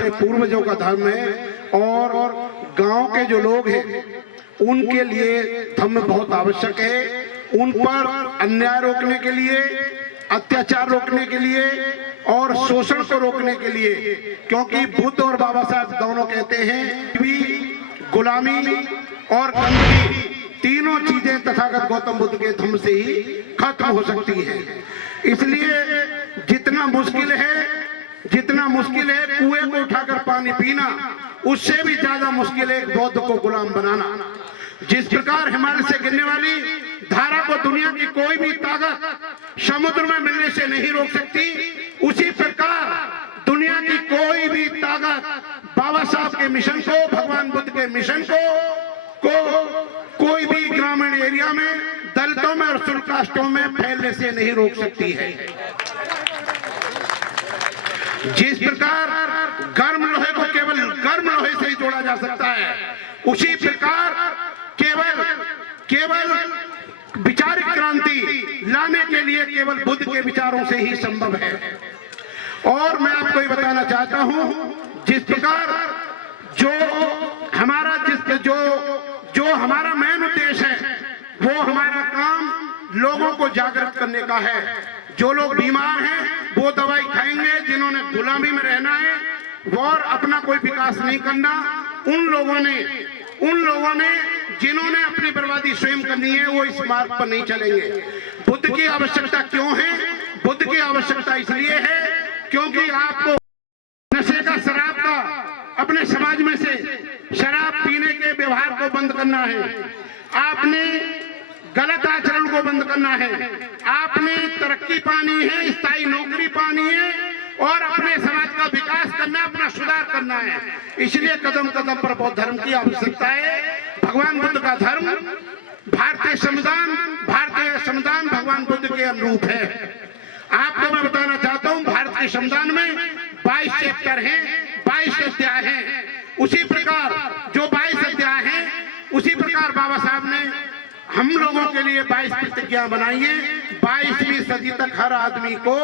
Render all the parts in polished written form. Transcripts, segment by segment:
हमारे पूर्वजों का धर्म है और गांव के जो लोग हैं उनके लिए धम्म बहुत आवश्यक है। उन पर अन्याय रोकने के लिए, अत्याचार रोकने के लिए और शोषण को रोकने के लिए, क्योंकि बुद्ध और बाबा साहब दोनों कहते हैं कि गुलामी और गंदगी तीनों चीजें तथागत गौतम बुद्ध के धम्म से ही खत्म हो सकती है। इसलिए जितना मुश्किल है कुएं को उठाकर पानी पीना, उससे भी ज्यादा मुश्किल है एक बौद्ध को गुलाम बनाना। जिस प्रकार हिमालय से गिरने वाली धारा को दुनिया की कोई भी ताकत समुद्र में मिलने से नहीं रोक सकती, उसी प्रकार दुनिया की कोई भी ताकत बाबा साहब के मिशन को, भगवान बुद्ध के मिशन को कोई भी ग्रामीण एरिया में, दलितों में और शुल्क कास्टों में फैलने से नहीं रोक सकती है। जिस प्रकार गर्म लोहे को केवल गर्म लोहे से ही जोड़ा जा सकता है, उसी प्रकार केवल विचारिक क्रांति लाने के लिए केवल बुद्ध के विचारों से ही संभव है। और मैं आपको ये बताना चाहता हूं, जिस प्रकार जो हमारा मेन उद्देश्य है, वो हमारा काम लोगों को जागृत करने का है। जो लोग बीमार हैं वो दवाई खाएंगे, जिन्होंने गुलामी में रहना है और अपना कोई विकास नहीं करना, उन लोगों ने जिन्होंने अपनी बर्बादी स्वयं करनी है, वो इस मार्ग पर नहीं चलेंगे। बुद्ध की आवश्यकता क्यों है? बुद्ध की आवश्यकता इसलिए है क्योंकि आपको नशे का, शराब का, अपने समाज में से शराब पीने के व्यवहार को बंद करना है, आपने गलत आचरण को बंद करना है, आपने तरक्की पानी है, स्थायी नौकरी पानी है और अपने समाज का विकास करना, अपना सुधार करना है। इसलिए कदम कदम पर बौद्ध धर्म की आवश्यकता है। भगवान बुद्ध का धर्म, भारतीय संविधान भगवान बुद्ध के अनुरूप है। आपको मैं बताना चाहता हूं, भारत के संविधान में 22 चैप्टर हैं, 22 अध्याय हैं। उसी प्रकार जो 22 अध्याय हैं, उसी प्रकार बाबा साहब ने हम लोगों के लिए 22 प्रतिज्ञा बनाई है। 22वीं सदी तक हर आदमी को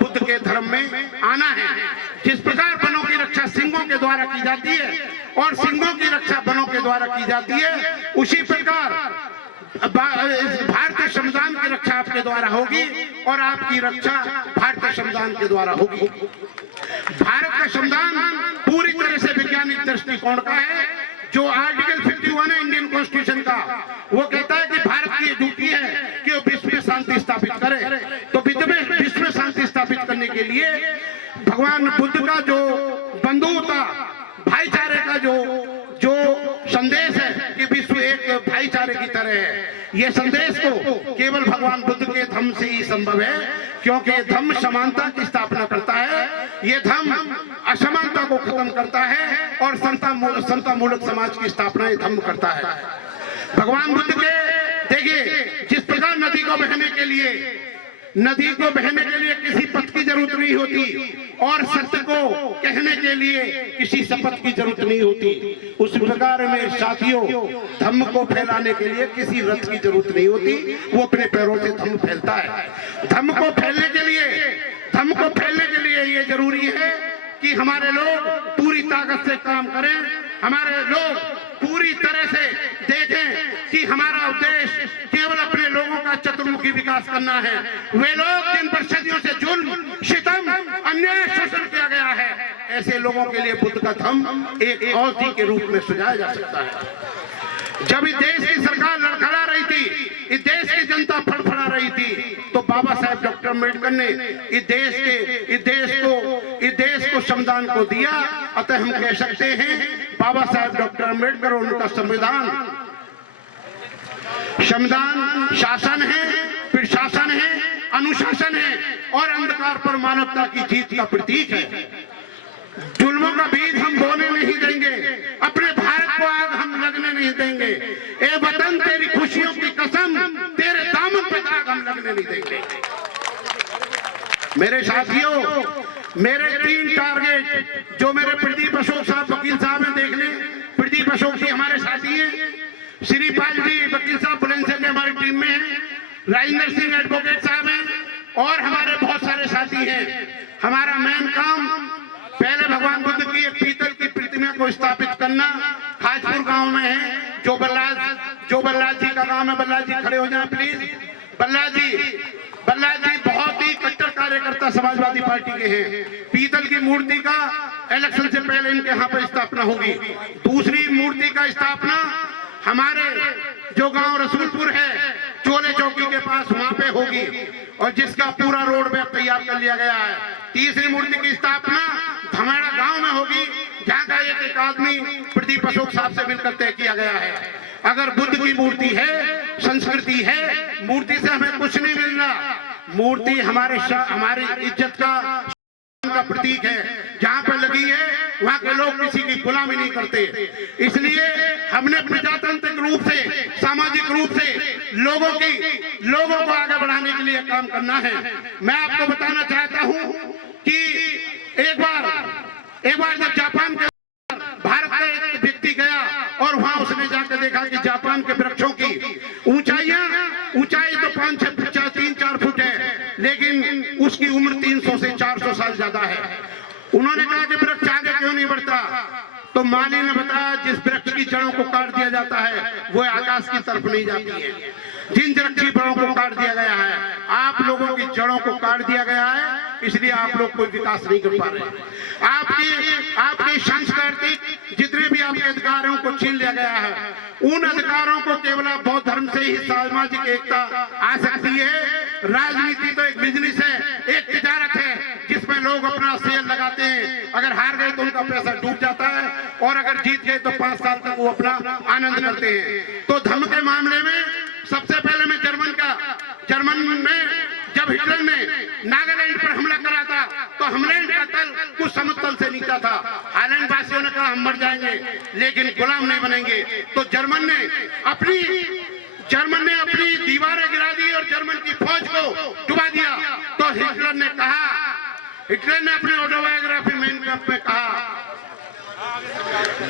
बुद्ध के धर्म में आना है। जिस प्रकार वनों की रक्षा सिंहों के द्वारा की जाती है और सिंहों की रक्षा वनों के द्वारा की जाती है, उसी प्रकार भारतीय संविधान की रक्षा आपके द्वारा होगी और आपकी रक्षा भारतीय संविधान के द्वारा होगी। भारत का संविधान पूरी तरह से वैज्ञानिक दृष्टिकोण का है। जो आर्टिकल 51 है इंडियन कॉन्स्टिट्यूशन का, वो कहता है कि भारत की ड्यूटी है कि वो विश्व में शांति स्थापित करे। तो विश्व में शांति स्थापित करने के लिए भगवान बुद्ध का जो बंधुता, भाईचारे का जो संदेश है कि विश्व एक भाईचारे की तरह है, ये संदेश को केवल भगवान बुद्ध के धम्म से ही संभव है। क्योंकि ये धम्म समानता की स्थापना करता है, ये धम्म असमानता को खत्म करता है और समता मूलक समाज की स्थापना ये धम्म करता है। भगवान बुद्ध के देखिए, जिस प्रकार नदी को बहने के लिए किसी पथ की जरूरत नहीं होती और सत्य को कहने के लिए किसी शपथ की जरूरत नहीं होती, उस प्रकार में साथियों धम्म को फैलाने के लिए किसी रथ की जरूरत नहीं होती, वो अपने पैरों से धम्म फैलता है। धम्म को फैलने के लिए ये जरूरी है कि हमारे लोग पूरी ताकत से काम करें, हमारे लोग पूरी तरह से देखें कि हमारा उद्देश्य केवल अपने लोगों का चतुर्मुखी विकास करना है। वे लोग जिन पर सदियों से जुल्म, सितम, अन्याय, शोषण किया गया है, ऐसे लोगों के लिए बुद्ध का धम्म एक औषधि के रूप में सुझाया जा सकता है। जब इस देश की सरकार लड़खड़ा रही थी, इस देश की जनता फड़फड़ा रही थी, तो बाबा साहब डॉक्टर अम्बेडकर ने इस देश को संविधान को दिया। अतः हम कह सकते हैं बाबा साहब डॉक्टर अम्बेडकर और उनका संविधान शासन है, फिर शासन है, अनुशासन है और अंधकार पर मानवता की जीत का प्रतीक है। जुल्मों का बीज हम बोने नहीं देंगे, अपने भारत को आग हम लगने नहीं देंगे। ए वतन तेरी खुशियों की कसम, तेरे दामन पे आग हम लगने नहीं देंगे। मेरे साथियों, मेरे 3 टारगेट जो मेरे प्रदीप अशोक साहब वकील साहब हैं, देख लें, प्रदीप अशोक जी हमारे साथी हैं, श्रीपाल जी वकील साहब बुलंदशहर के हमारी टीम में हैं, राजेंद्र सिंह एडवोकेट साहब हैं और हमारे बहुत सारे साथी हैं। हमारा मेन काम पहले भगवान बुद्ध की एक पीतल की प्रतिमा को स्थापित करना खाजपुर गांव में है। जो बल्लाज जी का गांव है, बल्लाज जी खड़े हो जाएं प्लीज। बल्लाज जी बहुत ही कट्टर कार्यकर्ता समाजवादी पार्टी के हैं। पीतल की मूर्ति का इलेक्शन से पहले इनके यहाँ पर स्थापना होगी। दूसरी मूर्ति का स्थापना हमारे जो गांव रसूलपुर है, चोले चौकी के पास, वहां पे होगी और जिसका पूरा रोड मैप तैयार कर लिया गया है। तीसरी मूर्ति की स्थापना धमेड़ा गांव में होगी, जहां का एक आदमी प्रदीप अशोक साहब से मिलकर तय किया गया है। अगर बुद्ध की मूर्ति है, संस्कृति है, मूर्ति से हमें कुछ नहीं मिल रहा। मूर्ति हमारी इज्जत का प्रतीक है। जहां पर लगी है वहां के लोग किसी की गुलामी नहीं करते। इसलिए हमने प्रजातांत्रिक रूप से, सामाजिक रूप से लोगों को आगे बढ़ाने के लिए काम करना है। मैं आपको बताना चाहता हूं कि एक बार जब जापान के भारत का एक व्यक्ति गया और वहां उसने जाकर देखा कि जापान के वृक्षों की ऊंचाई तो 3-4 फुट है, लेकिन उसकी उम्र 300 से 400 साल ज्यादा है। उन्होंने कहा कि वृक्ष आगे क्यों नहीं बढ़ता? तो माली ने बताया, जिस वृक्ष की जड़ों को काट दिया जाता है वो आकाश की तरफ नहीं जाती है। जिन वृक्ष की जड़ों को काट दिया गया है, आप लोगों की जड़ों को काट दिया गया है, इसलिए आप लोग कोई विकास नहीं कर पा रहे। आपके सांस्कृतिक जितने भी आपके अधिकारों को छीन लिया गया है, उन अधिकारों को केवल बौद्ध धर्म से ही सामाजिक एकता आ सकती है। राजनीति तो एक बिजनेस है, एक तिजारत है, जिसमें लोग अपना शेयर लगाते हैं। अगर हार गए तो उनका पैसा डूब जाता है और अगर जीत गए तो 5 साल तक वो अपना आनंद करते हैं। तो धर्म के मामले में सबसे पहले मैं जर्मन में जब हिटलर ने नागालैंड पर हमला करा था तो हमलैंड का तल कुछ समतल से नीचा था। हालैंड वासियों ने कहा हम मर जाएंगे लेकिन गुलाम नहीं बनेंगे। तो जर्मन ने अपनी दीवारें गिरा दी और जर्मन की फौज को डुबा दिया। तो हिटलर ने अपने ऑटोबायोग्राफी में कहा,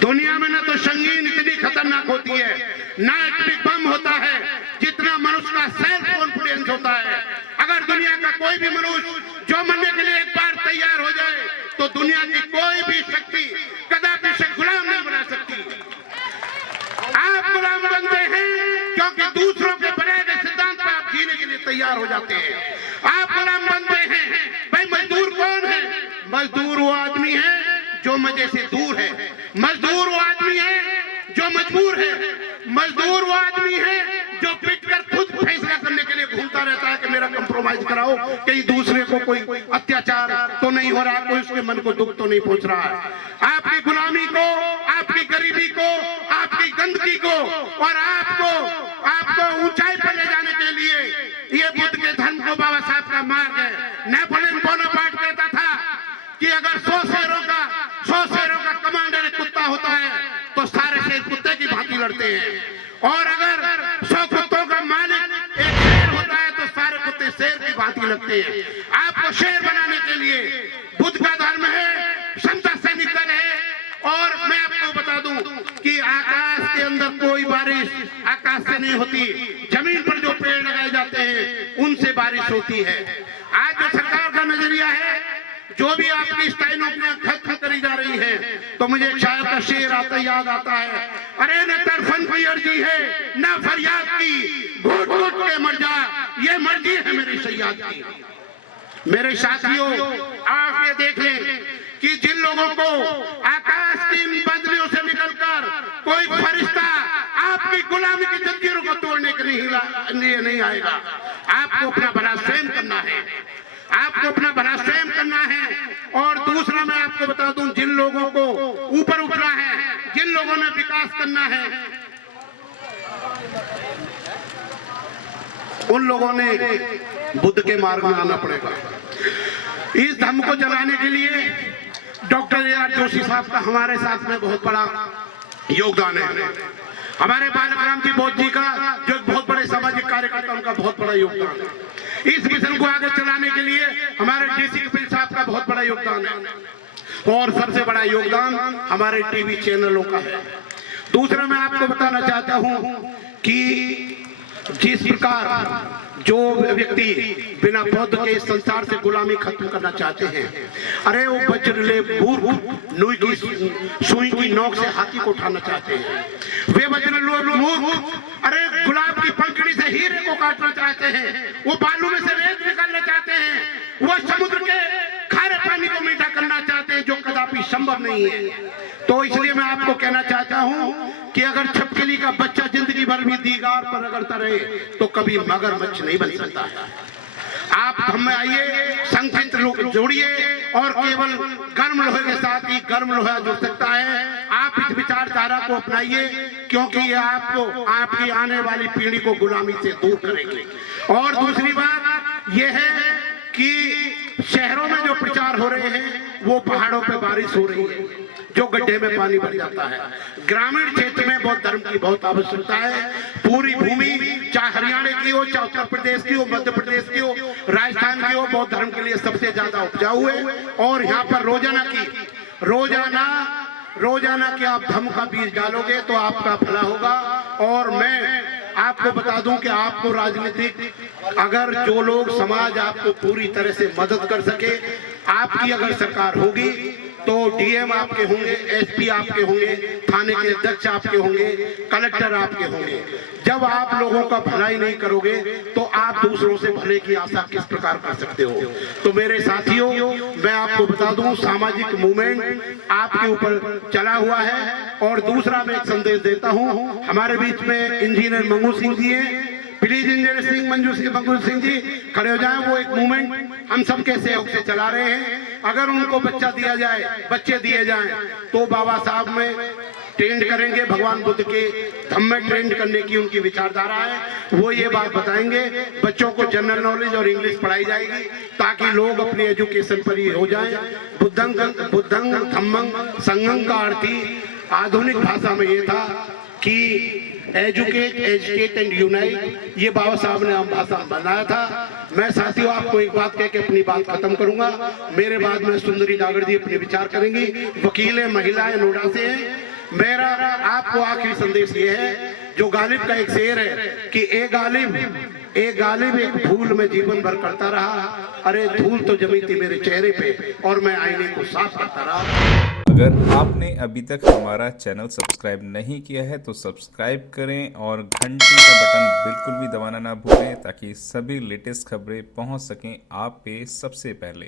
दुनिया में ना तो संगीन इतनी खतरनाक होती है, ना एटॉमिक बम होता है, जितना मनुष्य का सेल्फ कॉन्फिडेंस होता है। अगर दुनिया का कोई भी मनुष्य जो मरने के लिए एक बार तैयार हो जाए तो दुनिया की कोई भी शक्ति कदापि से गुलाम नहीं बना सकती। आप गुलाम बनते हैं क्योंकि दूसरों के बनाए गए सिद्धांत पर आप जीने के लिए तैयार हो जाते हैं। आप गुलाम बनते हैं। भाई मजदूर कौन है? मजदूर वो आदमी है जो मजे से दूर है। मजदूर वो आदमी है जो मजबूर है। मजदूर वो आदमी है जो पिट कर खुद फैसला करने के लिए घूमता रहता है कि मेरा कंप्रोमाइज कराओ, कहीं दूसरे को कोई अत्याचार तो नहीं हो रहा, कोई उसके मन को दुख तो नहीं पहुंच रहा है। आपकी गुलामी को, आपकी गरीबी को, आपकी गंदगी को और आपको ऊंचाई पर ले जाने के लिए ये बुद्ध के धर्म को बाबा साहब का मार्ग है। नेपोलियन बोनापार्ट कहता था कि अगर 100 शेरों का कमांडर एक कुत्ता होता है तो सारे शेर कुत्ते की भांति लड़ते हैं, और अगर 100 कुत्तों का मालिक एक शेर होता है तो सारे कुत्ते शेर की भांति लगते हैं। आपको शेर बनाने के लिए बुद्ध का धर्म है, क्षमता सैनिक दल है। और मैं आपको बता दूं कि आकाश के अंदर कोई बारिश आकाश से नहीं होती, जमीन पर जो पेड़ लगाए जाते हैं उनसे बारिश होती है। आज जो सरकार का नजरिया है, जो भी आपकी स्टाइलों में खत्म करी जा रही है, तो मुझे एक शायर का शेर याद आता है, अरे न तरफन की अर्जी है न फरियाद की, घुट घुट के मर जा, ये मर्जी है मेरी सैयाद की। मेरे साथियों, आप ये देख लें कि जिन लोगों को आकाश की इन बदलियों से निकलकर कोई फरिश्ता आपकी गुलामी की जंजीरों को तोड़ने के लिए नहीं आएगा। आपको अपना भला स्वयं करना है, आपको अपना भला स्वयं करना है। और दूसरा मैं आपको बता दूं, जिन लोगों को ऊपर उठना है, जिन लोगों ने विकास करना है, उन लोगों ने बुद्ध के मार्ग में आना पड़ेगा। इस धर्म को जलाने के लिए डॉक्टर ए.आर. जोशी साहब का हमारे साथ में बहुत बड़ा योगदान है। हमारे बालक राम जी बौद्ध जी का जो बहुत बड़े सामाजिक कार्यकर्ता, उनका बहुत बड़ा योगदान है। इस मिशन को आगे चलाने के लिए हमारे डीसी कपिल साहब का बहुत बड़ा योगदान है। और सबसे बड़ा योगदान हमारे टीवी चैनलों का है। दूसरा मैं आपको बताना चाहता हूं कि जिस प्रकार जो व्यक्ति बिना बौद्ध के इस संसार से गुलामी खत्म करना चाहते हैं, अरे वो वज्र ले नूई की सुई की नोक से हाथी को उठाना चाहते हैं, वे वज्र लो मूर्ख अरे गुलाब की पंखड़ी से हीरे को काटना चाहते हैं, वो बालू में से रेत निकालना चाहते हैं, वो समुद्र के खारे पानी को मीठा करना चाहते हैं, जो कदापि संभव नहीं है। तो इसलिए मैं आपको कहना चाहता हूं कि अगर छिपकली का बच्चा जिंदगी भर भी दीगार पर रगड़ता रहे तो कभी मगरमच्छ नहीं बन सकता है। आप हम में आइए, संगठित लोग जोड़िए और केवल गर्म लोहे के साथ ही गर्म लोहा जुड़ सकता है। आप इस विचारधारा को अपनाइए, क्योंकि ये आपको आपकी आने वाली पीढ़ी को गुलामी से दूर करेंगे। और दूसरी बात यह है कि शहरों में जो प्रचार हो रहे हैं वो पहाड़ों पे बारिश हो रही है, जो गड्ढे में पानी भर जाता है। ग्रामीण क्षेत्र में बौद्ध धर्म की बहुत आवश्यकता है। पूरी भूमि चाहे हरियाणा की हो, चाहे उत्तर प्रदेश की हो, मध्य प्रदेश की हो, राजस्थान की हो, बौद्ध धर्म के लिए सबसे ज्यादा उपजाऊ है। और यहाँ पर रोजाना की आप धर्म का बीज डालोगे तो आपका भला होगा। और मैं आपको बता दूं कि आपको राजनीतिक अगर जो लोग समाज आपको पूरी तरह से मदद कर सके, आपकी अगर सरकार होगी तो डीएम आपके होंगे, एसपी आपके होंगे, थाने के अध्यक्ष आपके होंगे, कलेक्टर आपके होंगे। जब आप लोगों का भलाई नहीं करोगे तो आप दूसरों से भले की आशा किस प्रकार कर सकते हो। तो मेरे साथियों, मैं आपको बता दूं, सामाजिक मूवमेंट आपके ऊपर चला हुआ है। और दूसरा मैं एक संदेश देता हूं, हमारे बीच में इंजीनियर मंगू सिंह जी हैं, प्लीज इंजीनियर मंगू सिंह जी खड़े हो जाएं। वो एक मूवमेंट हम सबके सहयोग से चला रहे हैं। अगर उनको बच्चे दिए जाएं तो बाबा साहब में ट्रेंड करेंगे, भगवान बुद्ध के धम्म में ट्रेंड करने की उनकी विचारधारा है। वो ये बात बताएंगे, बच्चों को जनरल नॉलेज और इंग्लिश पढ़ाई जाएगी ताकि लोग अपनी एजुकेशन पर ही हो जाएं। बुद्धं धम्मं संघं का अर्थ ही आधुनिक भाषा में ये था कि एजुकेट एंड यूनाइट। ये बाबा साहब ने आम भाषा में बनाया था। मैं साथियों आपको एक बात कह के अपनी बात खत्म करूंगा। मेरे बाद में सुंदरी डागर जी अपने विचार करेंगी, वकील है, महिलाएं नोएडा से हैं। मेरा आपको आखिरी संदेश ये है, जो गालिब का एक शेर है कि ए गालिब एक भूल में जीवन भर करता रहा, अरे धूल तो जमी थी मेरे चेहरे पे और मैं आईने को साफ करता रहा। अगर आपने अभी तक हमारा चैनल सब्सक्राइब नहीं किया है तो सब्सक्राइब करें और घंटी का बटन बिल्कुल भी दबाना ना भूलें, ताकि सभी लेटेस्ट खबरें पहुंच सकें आप पे सबसे पहले।